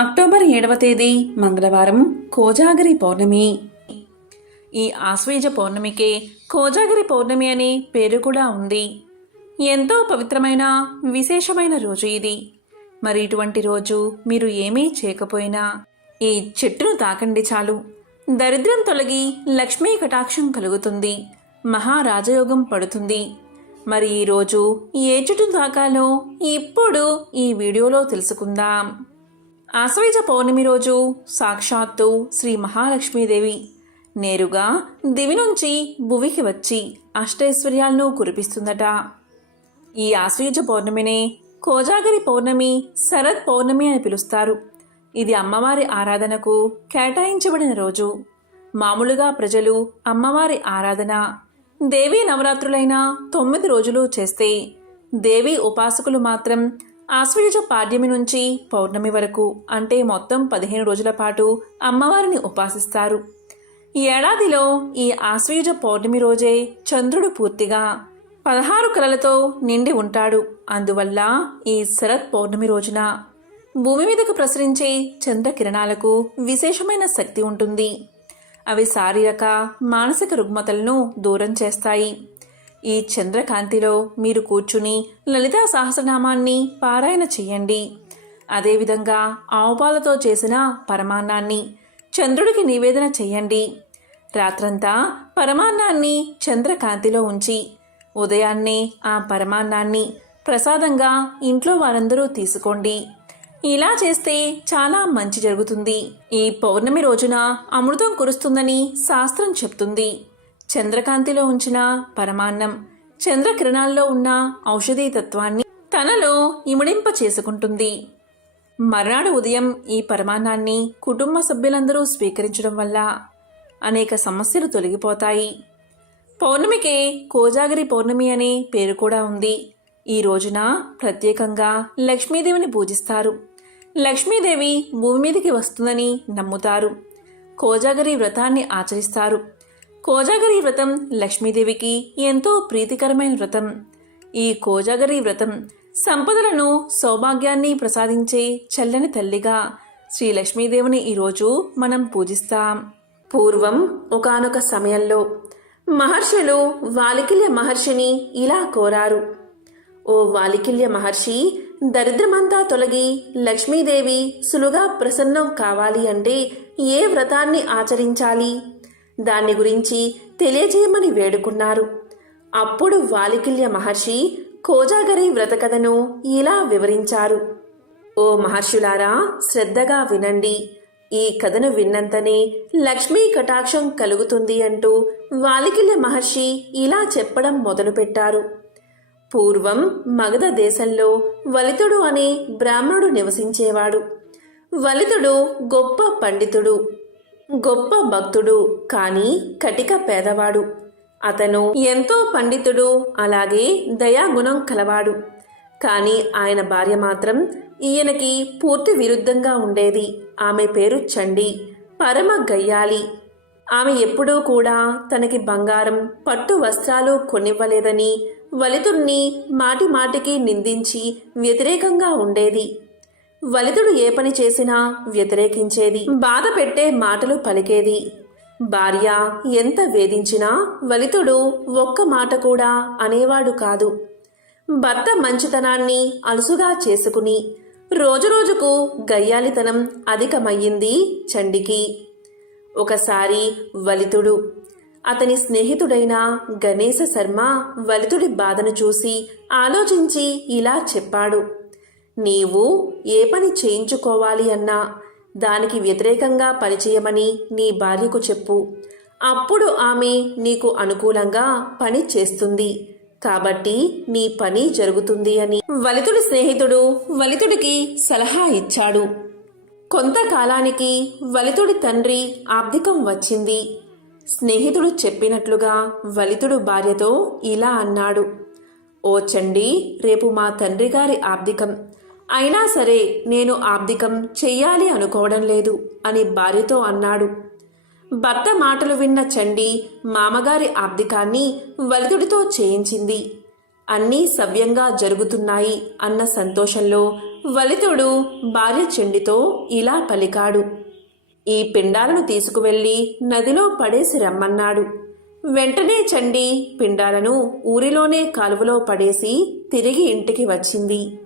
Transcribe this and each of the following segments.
October ఏడవ తేదీ మంగళవారం కోజాగిరి పౌర్ణమి. ఈ ఆశ్వేజ పౌర్ణమికే కోజాగిరి పౌర్ణమి అనే పేరు కూడా ఉంది. ఎంతో పవిత్రమైన విశేషమైన రోజు ఇది. మరి ఇటువంటి రోజు మీరు ఏమీ చేయకపోయినా ఈ చెట్టును తాకండి చాలు. దరిద్రం తొలగి లక్ష్మీ కటాక్షం కలుగుతుంది. మహారాజయోగం పడుతుంది. మరి ఈరోజు ఏ చెట్టు తాకాలో ఇప్పుడు ఈ వీడియోలో తెలుసుకుందాం. ఆశ్వయుజ పౌర్ణమి రోజు సాక్షాత్తు శ్రీ మహాలక్ష్మీదేవి నేరుగా దివి నుంచి భువికి వచ్చి అష్టైశ్వర్యాలను కురిపిస్తుందట. ఈ ఆశ్వయుజ పౌర్ణమినే కోజాగిరి పౌర్ణమి శరత్ పౌర్ణమి అని పిలుస్తారు. ఇది అమ్మవారి ఆరాధనకు కేటాయించబడిన రోజు. మామూలుగా ప్రజలు అమ్మవారి ఆరాధన దేవీ నవరాత్రులైన తొమ్మిది రోజులు చేస్తే దేవి ఉపాసకులు మాత్రం ఆశ్వయుజ పాడ్యమి నుంచి పౌర్ణమి వరకు అంటే మొత్తం పదిహేను రోజుల పాటు అమ్మవారిని ఉపాసిస్తారు. ఈ ఏడాదిలో ఈ ఆశ్వయుజ పౌర్ణమి రోజే చంద్రుడు పూర్తిగా పదహారు కలలతో నిండి ఉంటాడు. అందువల్ల ఈ శరత్ పౌర్ణమి రోజున భూమి మీదకు ప్రసరించే చంద్రకిరణాలకు విశేషమైన శక్తి ఉంటుంది. అవి శారీరక మానసిక రుగ్మతలను దూరం చేస్తాయి. ఈ చంద్రకాంతిలో మీరు కూర్చుని లలితా సహస్రనామాన్ని పారాయణ చెయ్యండి అదేవిధంగా ఆవుపాలతో చేసిన పరమాన్నాన్ని చంద్రుడికి నివేదన చెయ్యండి రాత్రంతా పరమాన్నాన్ని చంద్రకాంతిలో ఉంచి ఉదయాన్నే ఆ పరమాన్నాన్ని ప్రసాదంగా ఇంట్లో వారందరూ తీసుకోండి. ఇలా చేస్తే చాలా మంచి జరుగుతుంది. ఈ పౌర్ణమి రోజున అమృతం కురుస్తుందని శాస్త్రం చెప్తుంది. చంద్రకాంతిలో ఉంచిన పరమాన్నం చంద్రకిరణాల్లో ఉన్న ఔషధీ తత్వాన్ని తనలో ఇమిడింప చేసుకుంటుంది మర్నాడు ఉదయం ఈ పరమాన్నాన్ని కుటుంబ సభ్యులందరూ స్వీకరించడం వల్ల అనేక సమస్యలు తొలగిపోతాయి. పౌర్ణమికే కోజాగిరి పౌర్ణమి అనే పేరు కూడా ఉంది. ఈ రోజున ప్రత్యేకంగా లక్ష్మీదేవిని పూజిస్తారు. లక్ష్మీదేవి భూమి మీదకి వస్తుందని నమ్ముతారు. కోజాగిరి వ్రతాన్ని ఆచరిస్తారు. కోజాగరి వ్రతం లక్ష్మీదేవికి ఎంతో ప్రీతికరమైన వ్రతం. ఈ కోజాగరి వ్రతం సంపదలను సౌభాగ్యాన్ని ప్రసాదించే చల్లని తల్లిగా శ్రీ లక్ష్మీదేవిని ఈరోజు మనం పూజిస్తాం. పూర్వం ఒకానొక సమయంలో మహర్షులు వాలికిల్య మహర్షిని ఇలా కోరారు. ఓ వాలికిల్య మహర్షి దరిద్రమంతా తొలగి లక్ష్మీదేవి సులుగా ప్రసన్నం కావాలి అంటే ఏ వ్రతాన్ని ఆచరించాలి? దాని గురించి తెలియజేయమని వేడుకున్నారు. అప్పుడు వాలికిల్య మహర్షి కోజాగరి వ్రత కథను ఇలా వివరించారు. ఓ మహర్షులారా శ్రద్ధగా వినండి. ఈ కథను విన్నంతనే లక్ష్మీ కటాక్షం కలుగుతుంది అంటూ వాలికిల్య మహర్షి ఇలా చెప్పడం మొదలుపెట్టారు. పూర్వం మగధ దేశంలో వలితుడు అనే బ్రాహ్మణుడు నివసించేవాడు. వలితుడు గొప్ప పండితుడు. గొప్ప భక్తుడు కానీ కటిక పేదవాడు. అతను ఎంతో పండితుడు అలాగే దయాగుణం కలవాడు. కానీ ఆయన భార్య మాత్రం ఈయనకి పూర్తి విరుద్ధంగా ఉండేది. ఆమె పేరు చండి పరమ గయ్యాలి ఆమె ఎప్పుడూ కూడా తనకి బంగారం పట్టు వస్త్రాలు కొనివ్వలేదని వలితుణ్ణి మాటి మాటికి నిందించి వ్యతిరేకంగా ఉండేది. వలితుడు ఏ పని చేసినా వ్యతిరేకించేది బాధ పెట్టే మాటలు పలికేది. భార్య ఎంత వేధించినా వలితుడు ఒక్క మాట కూడా అనేవాడు కాదు. భర్త మంచితనాన్ని అలుసుగా చేసుకుని రోజురోజుకు గయ్యాలితనం అధికమయ్యింది చండికి. ఒకసారి వలితుడు అతని స్నేహితుడైన గణేశ శర్మ వలితుడి బాధను చూసి ఆలోచించి ఇలా చెప్పాడు. నీవు ఏ పని చేయించుకోవాలి అన్నా? దానికి వ్యతిరేకంగా పనిచేయమని నీ భార్యకు చెప్పు. అప్పుడు ఆమె నీకు అనుకూలంగా పని చేస్తుంది. కాబట్టి నీ పని జరుగుతుంది అని. వలితుడి స్నేహితుడు వలితుడికి సలహా ఇచ్చాడు. కొంతకాలానికి వలితుడి తండ్రి ఆబ్దికం వచ్చింది. స్నేహితుడు చెప్పినట్లుగా వలితుడు భార్యతో ఇలా అన్నాడు. ఓ చండి రేపు మా తండ్రి గారి ఆబ్దికం అయినా సరే నేను ఆబ్దికం చెయ్యాలి అనుకోవడం లేదు అని భార్యతో అన్నాడు. భర్త మాటలు విన్న చండి మామగారి ఆబ్దికాన్ని వలితుడితో చేయించింది. అన్నీ సవ్యంగా జరుగుతున్నాయి అన్న సంతోషంలో వలితుడు భార్య చెండితో ఇలా పలికాడు. ఈ పిండాలను తీసుకువెళ్ళి నదిలో పడేసి రమ్మన్నాడు. వెంటనే చండి పిండాలను ఊరిలోనే కాలువలో పడేసి తిరిగి ఇంటికి వచ్చింది.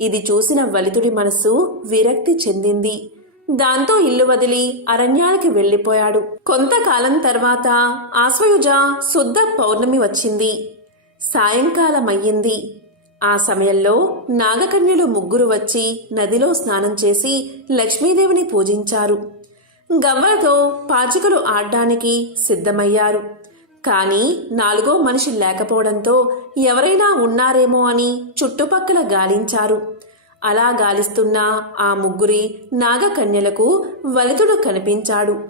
ఇది చూసిన వలితుడి మనసు విరక్తి చెందింది. దాంతో ఇల్లు వదిలి అరణ్యాలకి వెళ్ళిపోయాడు. కొంతకాలం తర్వాత ఆశ్వయుజ శుద్ధ పౌర్ణమి వచ్చింది. సాయంకాలమయ్యింది. ఆ సమయంలో నాగకన్యలు ముగ్గురు వచ్చి నదిలో స్నానం చేసి లక్ష్మీదేవిని పూజించారు. గవ్వలతో పాచికలు ఆడ్డానికి సిద్ధమయ్యారు. కానీ నాలుగో మనిషి లేకపోవడంతో ఎవరైనా ఉన్నారేమో అని చుట్టుపక్కల గాలించారు. అలా గాలిస్తున్న ఆ ముగ్గురి నాగకన్యలకు వలితుడు కనిపించాడు.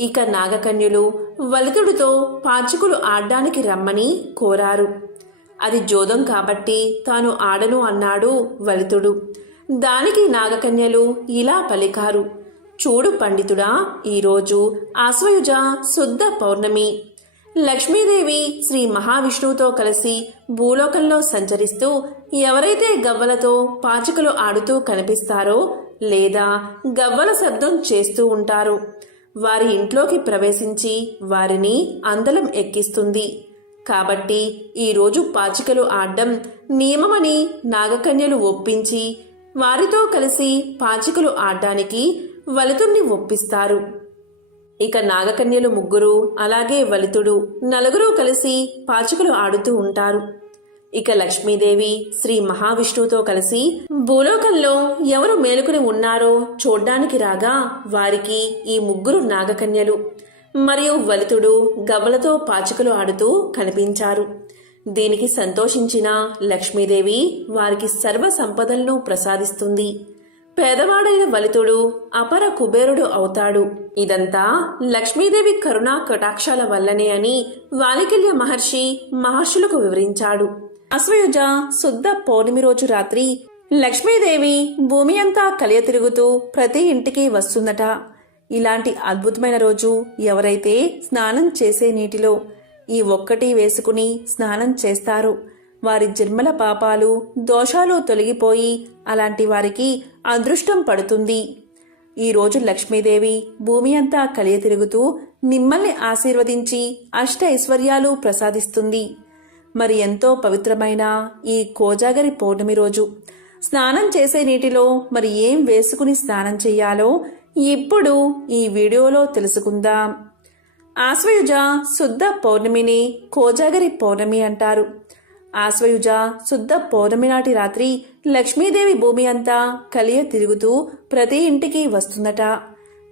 ఇక నాగకన్యలు వలితుడితో పాచికులు ఆడ్డానికి రమ్మని కోరారు. అది జోదం కాబట్టి తాను ఆడను అన్నాడు వలితుడు దానికి నాగకన్యలు ఇలా పలికారు. చూడు పండితుడా ఈరోజు ఆశ్వయుజ శుద్ధ పౌర్ణమి. లక్ష్మీదేవి శ్రీ మహావిష్ణువుతో కలిసి భూలోకంలో సంచరిస్తూ ఎవరైతే గవ్వలతో పాచికలు ఆడుతూ కనిపిస్తారో లేదా గవ్వల శబ్దం చేస్తూ ఉంటారో వారి ఇంట్లోకి ప్రవేశించి వారిని అందలం ఎక్కిస్తుంది. కాబట్టి ఈరోజు పాచికలు ఆడడం నియమమని నాగకన్యలు ఒప్పించి వారితో కలిసి పాచికలు ఆడడానికి వలితుణ్ణి ఒప్పిస్తారు. ఇక నాగకన్యలు ముగ్గురు అలాగే వలితుడు నలుగురు కలిసి పాచికలు ఆడుతూ ఉంటారు. ఇక లక్ష్మీదేవి శ్రీ మహావిష్ణువుతో కలిసి భూలోకంలో ఎవరు మేలుకుని ఉన్నారో చూడ్డానికి రాగా వారికి ఈ ముగ్గురు నాగకన్యలు మరియు వలితుడు గవ్వలతో పాచికలు ఆడుతూ కనిపించారు. దీనికి సంతోషించిన లక్ష్మీదేవి వారికి సర్వ సంపదలను ప్రసాదిస్తుంది. పేదవాడైన వలితుడు అపర కుబేరుడు అవుతాడు. ఇదంతా లక్ష్మీదేవి కరుణా కటాక్షాల వల్లనే అని వాలికల్య మహర్షి మహర్షులకు వివరించాడు. అశ్వయుజ శుద్ధ పౌర్ణమి రోజు రాత్రి లక్ష్మీదేవి భూమి అంతా కలియ తిరుగుతూ ప్రతి ఇంటికి వస్తుందట. ఇలాంటి అద్భుతమైన రోజు ఎవరైతే స్నానం చేసే నీటిలో ఈ ఒక్కటి వేసుకుని స్నానం చేస్తారు. వారి జన్మల పాపాలు దోషాలు తొలగిపోయి అలాంటి వారికి అదృష్టం పడుతుంది. ఈ రోజు లక్ష్మీదేవి భూమి అంతా కలియ తిరుగుతూ మిమ్మల్ని ఆశీర్వదించి అష్ట ఐశ్వర్యాలు ప్రసాదిస్తుంది. మరి ఎంతో పవిత్రమైన ఈ కోజాగరి పౌర్ణమి రోజు. స్నానం చేసే నీటిలో మరి ఏం వేసుకుని స్నానం చెయ్యాలో ఇప్పుడు ఈ వీడియోలో తెలుసుకుందాం. ఆశ్వయుజ శుద్ధ పౌర్ణమిని కోజాగరి పౌర్ణమి అంటారు. ఆశ్వయుజ శుద్ధ పౌర్ణమి నాటి రాత్రి లక్ష్మీదేవి భూమి అంతా కలియ తిరుగుతూ ప్రతి ఇంటికి వస్తుందట.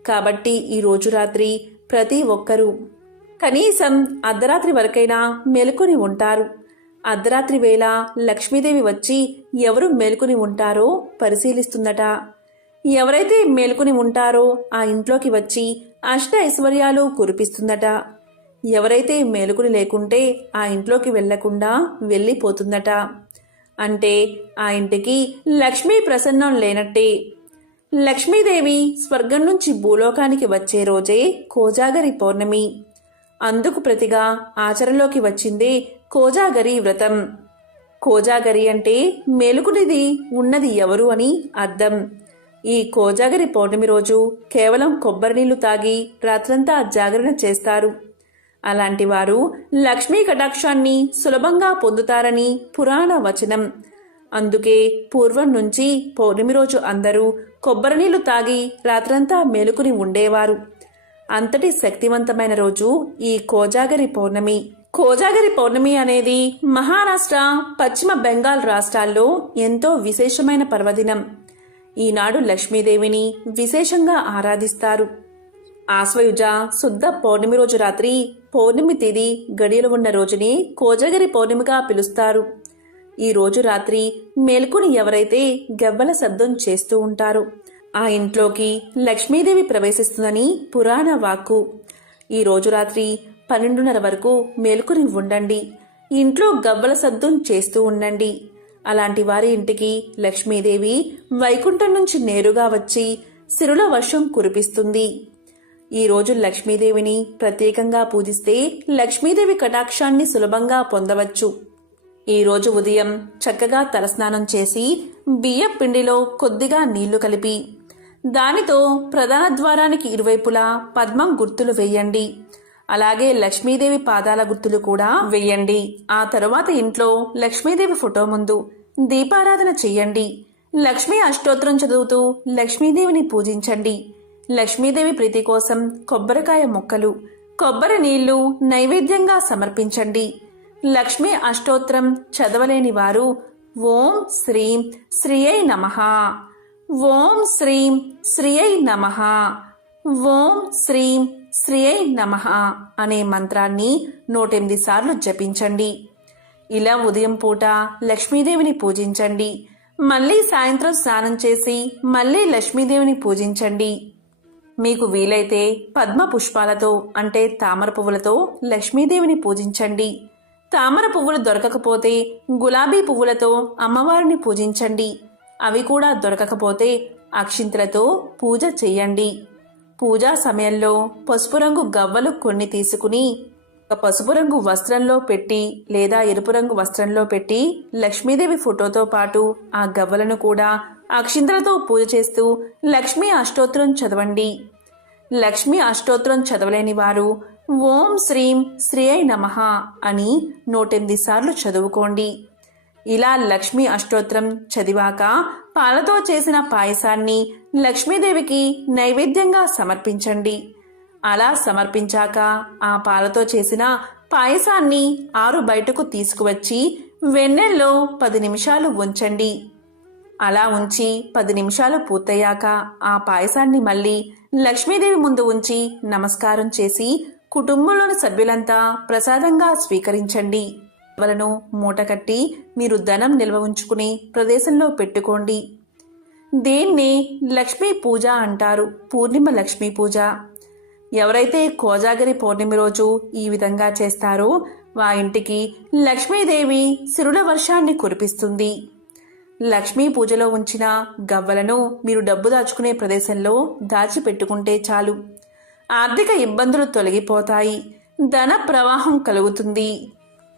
కాబట్టి ఈ రోజు రాత్రి ప్రతి ఒక్కరూ కనీసం అర్ధరాత్రి వరకైనా మెలుకుని ఉంటారు. అర్ధరాత్రి వేళ లక్ష్మీదేవి వచ్చి ఎవరు మేలుకుని ఉంటారో పరిశీలిస్తుందట. ఎవరైతే మేలుకుని ఉంటారో ఆ ఇంట్లోకి వచ్చి అష్ట ఐశ్వర్యాలు కురిపిస్తుందట. ఎవరైతే మేలుకుని లేకుంటే ఆ ఇంట్లోకి వెళ్ళకుండా వెళ్ళిపోతుందట. అంటే ఆ ఇంటికి లక్ష్మీ ప్రసన్నం లేనట్టే. లక్ష్మీదేవి స్వర్గం నుంచి భూలోకానికి వచ్చే రోజే కోజాగరి పౌర్ణమి. అందుకు ప్రతిగా ఆచరణలోకి వచ్చిందే కోజాగరి వ్రతం. కోజాగరి అంటే మేలుకునేది ఉన్నది ఎవరు అని అర్థం. ఈ కోజాగరి పౌర్ణమి రోజు కేవలం కొబ్బరి నీళ్ళు తాగి రాత్రంతా జాగరణ చేస్తారు. అలాంటి వారు లక్ష్మీ కటాక్షాన్ని సులభంగా పొందుతారని పురాణ వచనం. అందుకే పూర్వం నుంచి పౌర్ణమి రోజు అందరూ కొబ్బరి నీళ్ళు తాగి రాత్రంతా మేలుకుని ఉండేవారు. అంతటి శక్తివంతమైన రోజు ఈ కోజాగరి పౌర్ణమి. కోజాగరి పౌర్ణమి అనేది మహారాష్ట్ర పశ్చిమ బెంగాల్ రాష్ట్రాల్లో ఎంతో విశేషమైన పర్వదినం. ఈనాడు లక్ష్మీదేవిని విశేషంగా ఆరాధిస్తారు. ఆశ్వయుజ శుద్ధ పౌర్ణమి రోజు రాత్రి పౌర్ణమి తేదీ గడియలు ఉన్న రోజుని కోజగిరి పౌర్ణమిగా పిలుస్తారు. ఈ రోజు రాత్రి మేల్కొని ఎవరైతే గవ్వల శబ్దం చేస్తూ ఉంటారో ఆ ఇంట్లోకి లక్ష్మీదేవి ప్రవేశిస్తుందని పురాణ వాక్కు. ఈ రోజు రాత్రి పన్నెండున్నర వరకు మేలుకుని ఉండండి. ఇంట్లో గవ్వల శబ్దం చేస్తూ ఉండండి. అలాంటి వారి ఇంటికి లక్ష్మీదేవి వైకుంఠం నుంచి నేరుగా వచ్చి సిరుల వర్షం కురిపిస్తుంది. ఈ రోజు లక్ష్మీదేవిని ప్రత్యేకంగా పూజిస్తే లక్ష్మీదేవి కటాక్షాన్ని సులభంగా పొందవచ్చు. ఈరోజు ఉదయం చక్కగా తలస్నానం చేసి బియ్యం పిండిలో కొద్దిగా నీళ్ళు కలిపి దానితో ప్రధాన ద్వారానికి ఇరువైపులా పద్మం గుర్తులు వేయండి. అలాగే లక్ష్మీదేవి పాదాల గుర్తులు కూడా వేయండి. ఆ తరువాత ఇంట్లో లక్ష్మీదేవి ఫోటో ముందు దీపారాధన చెయ్యండి లక్ష్మీ అష్టోత్తరం చదువుతూ లక్ష్మీదేవిని పూజించండి. లక్ష్మీదేవి ప్రీతి కోసం కొబ్బరికాయ ముక్కలు కొబ్బరి నీళ్ళు నైవేద్యంగా సమర్పించండి. లక్ష్మీ అష్టోత్రం చదవలేని వారు ఓం శ్రీం శ్రీయై నమః. ఓం శ్రీం శ్రీయై నమః. ఓం శ్రీం శ్రీయై నమః అనే మంత్రాన్ని నూటెనిమిది సార్లు జపించండి. ఇలా ఉదయం పూట లక్ష్మీదేవిని పూజించండి. మళ్ళీ సాయంత్రం స్నానం చేసి మళ్ళీ లక్ష్మీదేవిని పూజించండి. మీకు వీలైతే పద్మ పుష్పాలతో అంటే తామర పువ్వులతో లక్ష్మీదేవిని పూజించండి. తామర పువ్వులు దొరకకపోతే గులాబీ పువ్వులతో అమ్మవారిని పూజించండి. అవి కూడా దొరకకపోతే అక్షింతలతో పూజ చెయ్యండి పూజా సమయంలో పసుపు రంగు గవ్వలు కొన్ని తీసుకుని ఒక పసుపు రంగు వస్త్రంలో పెట్టి లేదా ఎరుపు రంగు వస్త్రంలో పెట్టి లక్ష్మీదేవి ఫోటోతో పాటు ఆ గవ్వలను కూడా అక్షింతలతో పూజ చేస్తూ లక్ష్మీ అష్టోత్తరం చదవండి. లక్ష్మీ అష్టోత్తరం చదవలేని వారు ఓం శ్రీం శ్రీయై నమ నమః అని నూటెనిమిది సార్లు చదువుకోండి. ఇలా లక్ష్మీ అష్టోత్తరం చదివాక పాలతో చేసిన పాయసాన్ని లక్ష్మీదేవికి నైవేద్యంగా సమర్పించండి. అలా సమర్పించాక ఆ పాలతో చేసిన పాయసాన్ని ఆరు బయటకు తీసుకువచ్చి వెన్నెల్లో పది నిమిషాలు ఉంచండి. అలా ఉంచి పది నిమిషాలు పూర్తయ్యాక ఆ పాయసాన్ని మళ్ళీ లక్ష్మీదేవి ముందు ఉంచి నమస్కారం చేసి కుటుంబంలోని సభ్యులంతా ప్రసాదంగా స్వీకరించండి. వలను మూటకట్టి మీరు ధనం నిల్వ ఉంచుకుని ప్రదేశంలో పెట్టుకోండి. దేన్నే లక్ష్మీ పూజ అంటారు. పూర్ణిమ లక్ష్మీ పూజ. ఎవరైతే కోజాగిరి పౌర్ణమి రోజు ఈ విధంగా చేస్తారో వా ఇంటికి లక్ష్మీదేవి సిరుల వర్షాన్ని కురిపిస్తుంది. లక్ష్మీ పూజలో ఉంచిన గవ్వలను మీరు డబ్బు దాచుకునే ప్రదేశంలో దాచిపెట్టుకుంటే చాలు. ఆర్థిక ఇబ్బందులు తొలగిపోతాయి. ధన ప్రవాహం కలుగుతుంది.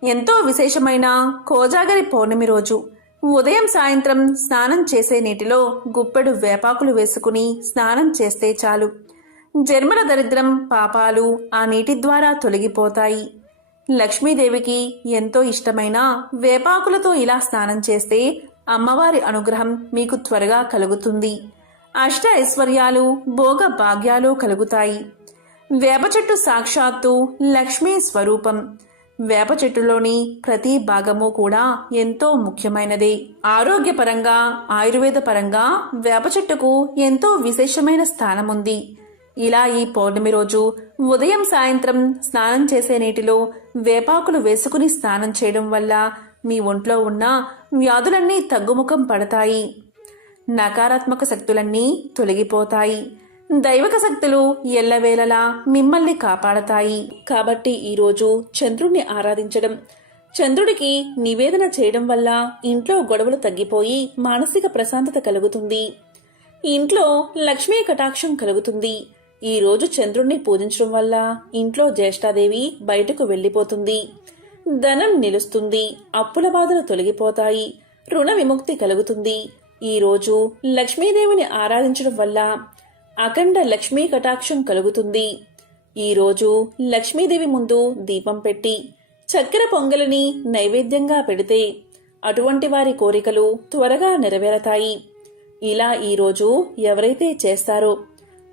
ఎంతో విశేషమైన కోజాగరి పౌర్ణమి రోజు. ఉదయం సాయంత్రం స్నానం చేసే నీటిలో గుప్పెడు వేపాకులు వేసుకుని స్నానం చేస్తే చాలు. జన్మల దరిద్రం పాపాలు ఆ నీటి ద్వారా తొలగిపోతాయి. లక్ష్మీదేవికి ఎంతో ఇష్టమైన వేపాకులతో ఇలా స్నానం చేస్తే అమ్మవారి అనుగ్రహం మీకు త్వరగా కలుగుతుంది. అష్ట ఐశ్వర్యాలు భోగ భాగ్యాలు కలుగుతాయి. వేప చెట్టు సాక్షాత్తు లక్ష్మీ స్వరూపం. వేప చెట్టులోని ప్రతి భాగము కూడా ఎంతో ముఖ్యమైనదే. ఆరోగ్యపరంగా ఆయుర్వేద పరంగా వేప చెట్టుకు ఎంతో విశేషమైన స్థానం ఉంది ఇలా ఈ పౌర్ణమి రోజు ఉదయం సాయంత్రం స్నానం చేసే నీటిలో వేపాకులు వేసుకుని స్నానం చేయడం వల్ల మీ ఒంట్లో ఉన్న వ్యాధులన్నీ తగ్గుముఖం పడతాయి. నకారాత్మక శక్తులన్నీ తొలగిపోతాయి. దైవక శక్తులు ఎల్లవేళలా మిమ్మల్ని కాపాడతాయి. కాబట్టి ఈరోజు చంద్రుణ్ణి ఆరాధించడం చంద్రుడికి నివేదన చేయడం వల్ల ఇంట్లో గొడవలు తగ్గిపోయి మానసిక ప్రశాంతత కలుగుతుంది. ఇంట్లో లక్ష్మీ కటాక్షం కలుగుతుంది. ఈరోజు చంద్రుణ్ణి పూజించడం వల్ల ఇంట్లో జ్యేష్ఠాదేవి బయటకు వెళ్ళిపోతుంది. ధనం నిలుస్తుంది అప్పుల బాధలు తొలగిపోతాయి రుణ విముక్తి కలుగుతుంది. ఈ రోజు లక్ష్మీదేవిని ఆరాధించడం వల్ల అఖండ లక్ష్మీ కటాక్షం కలుగుతుంది. ఈ రోజు లక్ష్మీదేవి ముందు దీపం పెట్టి చక్కెర పొంగలిని నైవేద్యంగా పెడితే అటువంటి వారి కోరికలు త్వరగా నెరవేరతాయి. ఇలా ఈరోజు ఎవరైతే చేస్తారో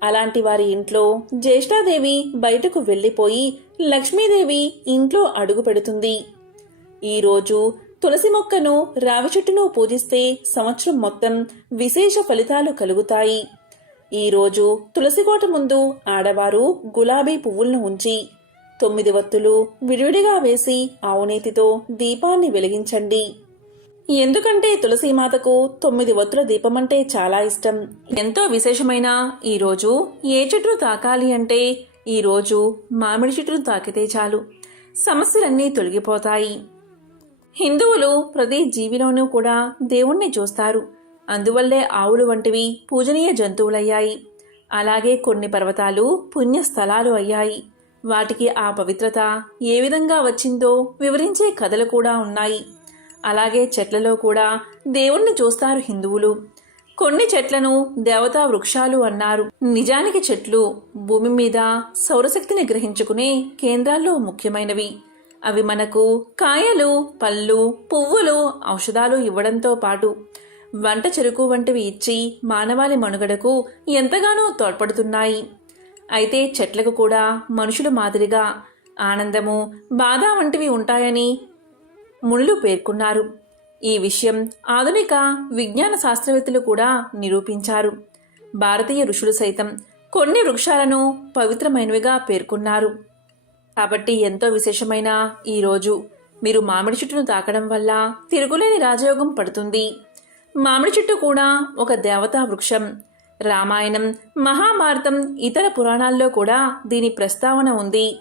అలాంటి వారి ఇంట్లో జ్యేష్ఠాదేవి బయటకు వెళ్ళిపోయి లక్ష్మీదేవి ఇంట్లో అడుగు పెడుతుంది. ఈరోజు తులసి మొక్కను రావి చెట్టును పూజిస్తే సంవత్సరం మొత్తం విశేష ఫలితాలు కలుగుతాయి. ఈరోజు తులసికోట ముందు ఆడవారు గులాబీ పువ్వులను ఉంచి తొమ్మిది వత్తులు విడివిడిగా వేసి ఆవునేతితో దీపాన్ని వెలిగించండి. ఎందుకంటే తులసీమాతకు తొమ్మిది వత్తుల దీపమంటే చాలా ఇష్టం. ఎంతో విశేషమైన ఈ రోజు ఏ చెట్టును తాకాలి అంటే ఈరోజు మామిడి చెట్టును తాకితే చాలు. సమస్యలన్నీ తొలగిపోతాయి. హిందువులు ప్రతి జీవిలోనూ కూడా దేవుణ్ణి చూస్తారు. అందువల్లే ఆవులు వంటివి పూజనీయ జంతువులయ్యాయి. అలాగే కొన్ని పర్వతాలు పుణ్యస్థలాలు అయ్యాయి. వాటికి ఆ పవిత్రత ఏ విధంగా వచ్చిందో వివరించే కథలు కూడా ఉన్నాయి. అలాగే చెట్లలో కూడా దేవుణ్ణి చూస్తారు హిందువులు. కొన్ని చెట్లను దేవతా వృక్షాలు అన్నారు. నిజానికి చెట్లు భూమి మీద సౌరశక్తిని గ్రహించుకునే కేంద్రాల్లో ముఖ్యమైనవి. అవి మనకు కాయలు పళ్ళు పువ్వులు ఔషధాలు ఇవ్వడంతో పాటు వంట చెరుకు వంటివి ఇచ్చి మానవాళి మనుగడకు ఎంతగానో తోడ్పడుతున్నాయి. అయితే చెట్లకు కూడా మనుషుల మాదిరిగా ఆనందము బాధ వంటివి ఉంటాయని మునులు పేర్కొన్నారు. ఈ విషయం ఆధునిక విజ్ఞాన శాస్త్రవేత్తలు కూడా నిరూపించారు. భారతీయ ఋషులు సైతం కొన్ని వృక్షాలను పవిత్రమైనవిగా పేర్కొన్నారు. కాబట్టి ఎంతో విశేషమైన ఈ రోజు. మీరు మామిడి చెట్టును తాకడం వల్ల తిరుగులేని రాజయోగం పడుతుంది. మామిడి చెట్టు కూడా ఒక దేవతా వృక్షం. రామాయణం మహాభారతం ఇతర పురాణాల్లో కూడా దీని ప్రస్తావన ఉంది.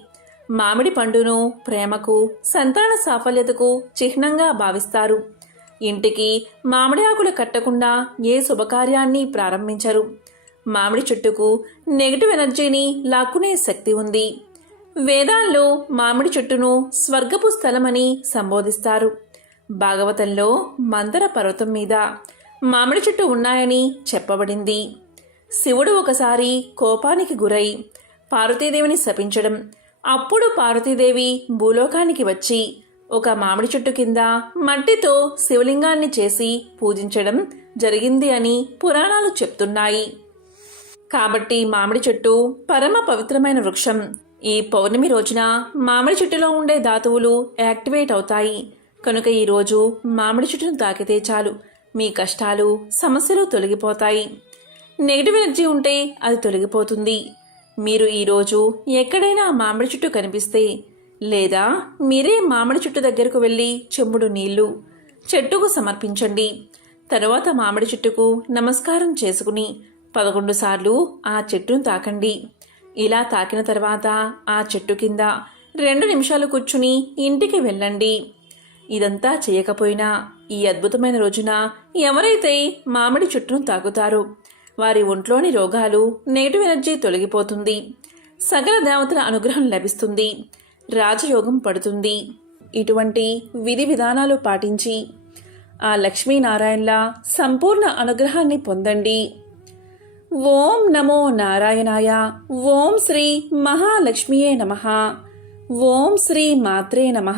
మామిడి పండును ప్రేమకు సంతాన సాఫల్యతకు చిహ్నంగా భావిస్తారు. ఇంటికి మామిడి ఆకులు కట్టకుండా ఏ శుభకార్యాన్ని ప్రారంభించరు. మామిడి చెట్టుకు నెగటివ్ ఎనర్జీని లాక్కునే శక్తి ఉంది. వేదాల్లో మామిడి చెట్టును స్వర్గపు స్థలమని సంబోధిస్తారు. భాగవతంలో మందర పర్వతం మీద మామిడి చెట్టు ఉన్నాయని చెప్పబడింది. శివుడు ఒకసారి కోపానికి గురై పార్వతీదేవిని శపించడం అప్పుడు పార్వతీదేవి భూలోకానికి వచ్చి ఒక మామిడి చెట్టు కింద మట్టితో శివలింగాన్ని చేసి పూజించడం జరిగింది అని పురాణాలు చెప్తున్నాయి. కాబట్టి మామిడి చెట్టు పరమ పవిత్రమైన వృక్షం. ఈ పౌర్ణమి రోజున మామిడి చెట్టులో ఉండే ధాతువులు యాక్టివేట్ అవుతాయి. కనుక ఈరోజు మామిడి చెట్టును తాకితే చాలు. మీ కష్టాలు సమస్యలు తొలగిపోతాయి. నెగిటివ్ ఎనర్జీ ఉంటే అది తొలగిపోతుంది. మీరు ఈరోజు ఎక్కడైనా మామిడి చెట్టు కనిపిస్తే లేదా మీరే మామిడి చెట్టు దగ్గరకు వెళ్ళి చెంబుడు నీళ్ళు చెట్టుకు సమర్పించండి. తరువాత మామిడి చెట్టుకు నమస్కారం చేసుకుని పదకొండు సార్లు ఆ చెట్టును తాకండి. ఇలా తాకిన తర్వాత ఆ చెట్టు కింద రెండు నిమిషాలు కూర్చుని ఇంటికి వెళ్ళండి. ఇదంతా చేయకపోయినా ఈ అద్భుతమైన రోజున ఎవరైతే మామిడి చెట్టును తాకుతారో వారి ఒంట్లోని రోగాలు నెగిటివ్ ఎనర్జీ తొలగిపోతుంది. సకల దేవతల అనుగ్రహం లభిస్తుంది. రాజయోగం పడుతుంది. ఇటువంటి విధి విధానాలు పాటించి ఆ లక్ష్మీనారాయణల సంపూర్ణ అనుగ్రహాన్ని పొందండి. ఓం నమో నారాయణాయ. ఓం శ్రీ మహాలక్ష్మియే నమ. ఓం శ్రీ మాత్రే నమ.